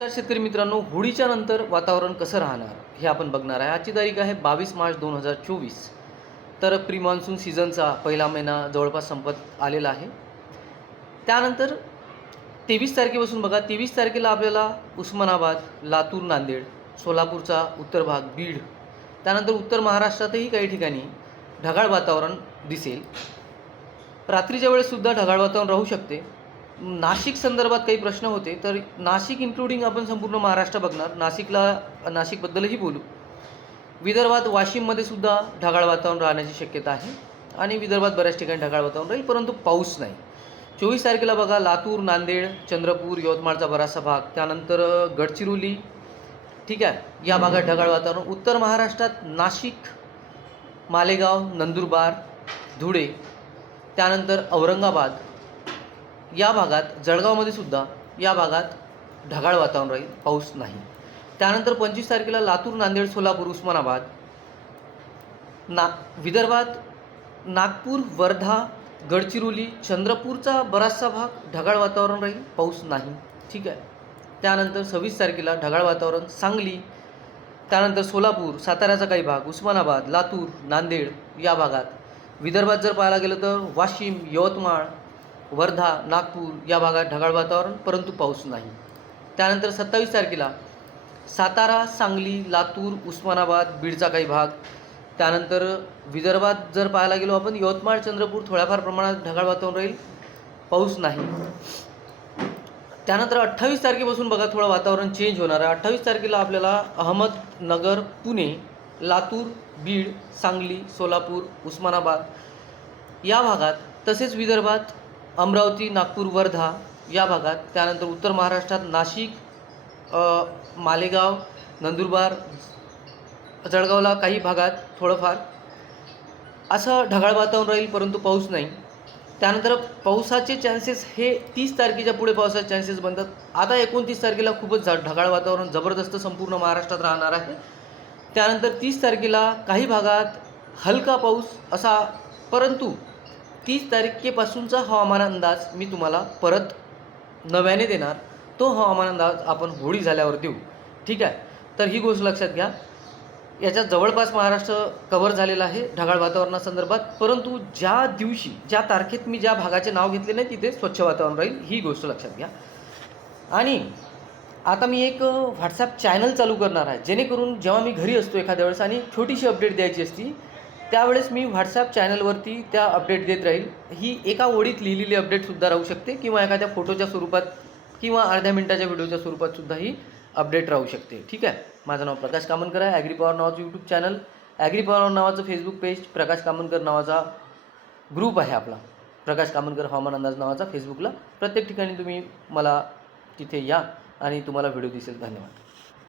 तर शेतकरी मित्रांनो होळीच्या नंतर वातावरण कसं राहणार हे आपण बघणार आहे. आजची तारीख आहे बावीस मार्च दोन हजार चोवीस. तर प्री मान्सून सीझनचा पहिला महिना जवळपास संपत आलेला आहे. त्यानंतर तेवीस तारखेपासून बघा तेवीस तारखेला आपल्याला उस्मानाबाद लातूर नांदेड सोलापूरचा उत्तर भाग बीड त्यानंतर उत्तर महाराष्ट्रातही काही ठिकाणी ढगाळ वातावरण दिसेल. रात्रीच्या वेळेससुद्धा ढगाळ वातावरण राहू शकते. नाशिक संदर्भात काही प्रश्न होते तर नाशिक इन्क्लुडिंग आपण संपूर्ण महाराष्ट्र बघणार. नाशिकला नाशिकबद्दलही बोलू. विदर्भात वाशिममध्ये सुद्धा ढगाळ वातावरण राहण्याची शक्यता आहे आणि विदर्भात बऱ्याच ठिकाणी ढगाळ वातावरण राहील परंतु पाऊस नाही. चोवीस तारखेला बघा लातूर नांदेड चंद्रपूर यवतमाळचा बराचसा भाग. त्यानंतर गडचिरोली ठीक आहे या भागात ढगाळ वातावरण. उत्तर महाराष्ट्रात नाशिक मालेगाव नंदुरबार धुळे त्यानंतर औरंगाबाद या भागात जळगावमध्ये सुद्धा या भागात ढगाळ वातावरण राहील पाऊस नाही. त्यानंतर पंचवीस तारखेला लातूर नांदेड सोलापूर उस्मानाबाद ना विदर्भात नागपूर वर्धा गडचिरोली चंद्रपूरचा बराचसा भाग ढगाळ वातावरण राहील पाऊस नाही. ठीक आहे? त्यानंतर सव्वीस तारखेला ढगाळ वातावरण सांगली त्यानंतर सोलापूर साताऱ्याचा काही भाग उस्मानाबाद लातूर नांदेड या भागात. विदर्भात जर पाहायला गेलं तर वाशिम यवतमाळ वर्धा नागपूर या भागात ढगाळ वातावरण परंतु पाऊस नाही. त्यानंतर सत्तावीस तारखेला सातारा सांगली लातूर उस्मानाबाद बीडचा काही भाग. त्यानंतर विदर्भात जर पाहायला गेलो आपण यवतमाळ चंद्रपूर थोड्याफार प्रमाणात ढगाळ वातावरण राहील. पाऊस नाही. त्यानंतर अठ्ठावीस तारखेपासून बघा थोडं वातावरण चेंज होणार आहे. अठ्ठावीस तारखेला आपल्याला अहमदनगर पुणे लातूर बीड सांगली सोलापूर उस्मानाबाद या भागात तसेच विदर्भात अमरावती नागपूर वर्धा या भागात त्यानंतर उत्तर महाराष्ट्रात नाशिक मालेगाव नंदुरबार जळगावला काही भागात थोडंफार असं ढगाळ वातावरण राहील परंतु पाऊस नाही. त्यानंतर पावसाचे चान्सेस हे तीस तारखेच्या पुढे पावसाचे चान्सेस बनतात. आता एकोणतीस तारखेला खूपच ढगाळ वातावरण जबरदस्त संपूर्ण महाराष्ट्रात राहणार आहे. त्यानंतर तीस तारखेला काही भागात हलका पाऊस असा परंतु तीस तारखेपासूनचा हवामान अंदाज मी तुम्हाला परत नव्याने देणार. तो हवामान अंदाज आपण होळी झाल्यावर देऊ. ठीक आहे? तर ही गोष्ट लक्षात घ्या. याच्या जवळपास महाराष्ट्र कव्हर झालेला आहे ढगाळ वातावरणासंदर्भात. परंतु ज्या दिवशी ज्या तारखेत मी ज्या भागाचे नाव घेतले नाही तिथे स्वच्छ वातावरण राहील ही गोष्ट लक्षात घ्या. आणि आता मी एक व्हॉट्सॲप चॅनल चालू करणार आहे. जेणेकरून जेव्हा मी घरी असतो एखाद्या वेळेस आणि छोटीशी अपडेट द्यायची असती त्यावेळेस मी व्हॉट्सॲप चॅनलवरती त्या अपडेट देत राहील. ही एका ओळीत लिहिलेली अपडेटसुद्धा राहू शकते किंवा एखाद्या फोटोच्या स्वरूपात किंवा अर्ध्या मिनिटाच्या व्हिडिओच्या स्वरूपात सुद्धा ही अपडेट राहू शकते. ठीक आहे? माझं नाव प्रकाश कामनकर आहे ॲग्री पॉवर नावाचं यूट्यूब चॅनल ॲग्री पॉवर नावाचं फेसबुक पेज प्रकाश कामनकर नावाचा ग्रुप आहे आपला. प्रकाश कामनकर हवामान अंदाज नावाचा फेसबुकला प्रत्येक ठिकाणी तुम्ही मला तिथे या आणि तुम्हाला व्हिडिओ दिसेल. धन्यवाद.